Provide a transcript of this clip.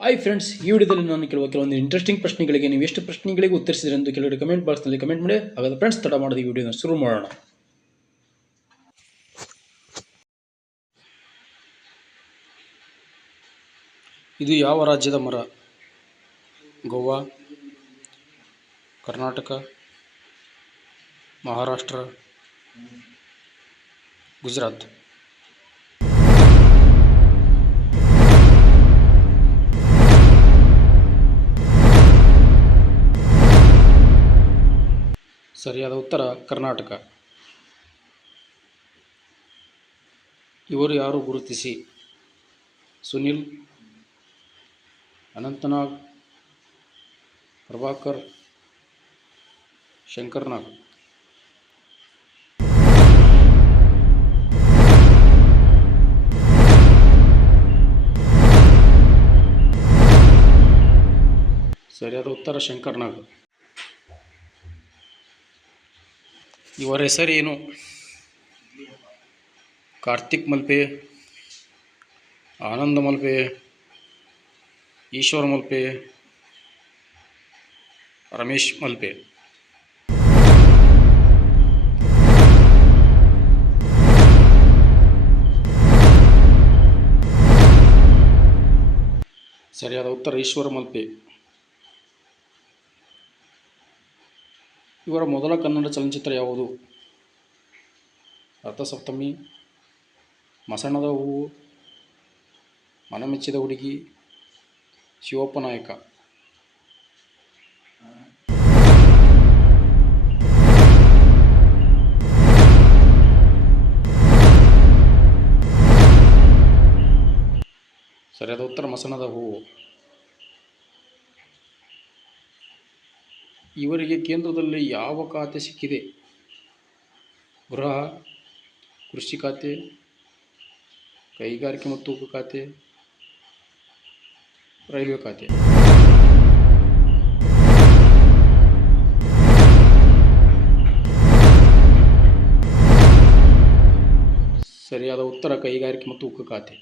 Hi friends, ಈ ವಿಡಿಯೋದಲ್ಲಿ ನಾನು ಕೆಲವೊಂದು ಇಂಟ್ರೆಸ್ಟಿಂಗ್ ಪ್ರಶ್ನೆಗಳಿಗೆ ನೀವು ಎಷ್ಟು ಪ್ರಶ್ನೆಗಳಿಗೆ ಉತ್ತರಿಸಿದ್ರೆ ಎಂದು ಕೆಲವರು ಕಮೆಂಟ್ ಬಾಕ್ಸ್ನಲ್ಲಿ ಕಮೆಂಟ್ ಮಾಡಿ. ಹಾಗಾದ್ರೆ ಫ್ರೆಂಡ್ಸ್, ತಡ ಮಾಡದೆ ಈ ವಿಡಿಯೋನ ಶುರು ಮಾಡೋಣ. ಇದು ಯಾವ ರಾಜ್ಯದ ಮರ? ಗೋವಾ, ಕರ್ನಾಟಕ, ಮಹಾರಾಷ್ಟ್ರ, ಗುಜರಾತ್. ಸರಿಯಾದ ಉತ್ತರ ಕರ್ನಾಟಕ. ಇವರು ಯಾರು ಗುರುತಿಸಿ? ಸುನಿಲ್, ಅನಂತನಾಗ್, ಪ್ರಭಾಕರ್, ಶಂಕರ್ನಾಗ್. ಸರಿಯಾದ ಉತ್ತರ ಶಂಕರ್ನಾಗ್. ಇವರ ಹೆಸರೇನು? ಕಾರ್ತಿಕ್ ಮಲ್ಪೆ, ಆನಂದ ಮಲ್ಪೆ, ಈಶ್ವರ್ ಮಲ್ಪೆ, ರಮೇಶ್ ಮಲ್ಪೆ. ಸರಿಯಾದ ಉತ್ತರ ಈಶ್ವರ ಮಲ್ಪೆ. ಇವರ ಮೊದಲ ಕನ್ನಡ ಚಲನಚಿತ್ರ ಯಾವುದು? ರಥಸಪ್ತಮಿ, ಮಸಣದ ಹೂವು, ಮನಮೆಚ್ಚಿದ ಹುಡುಗಿ, ಶಿವಪ್ಪ ನಾಯಕ. ಸರಿಯಾದ ಉತ್ತರ ಮಸಣದ ಹೂವು. ಇವರಿಗೆ ಕೇಂದ್ರದಲ್ಲಿ ಯಾವ ಖಾತೆ ಸಿಕ್ಕಿದೆ? ಗೃಹ, ಕೃಷಿ ಖಾತೆ, ಕೈಗಾರಿಕೆ ಮತ್ತು ಉಕ್ಕು ಖಾತೆ, ರೈಲ್ವೆ ಖಾತೆ. ಸರಿಯಾದ ಉತ್ತರ ಕೈಗಾರಿಕೆ ಮತ್ತು ಉಕ್ಕು ಖಾತೆ.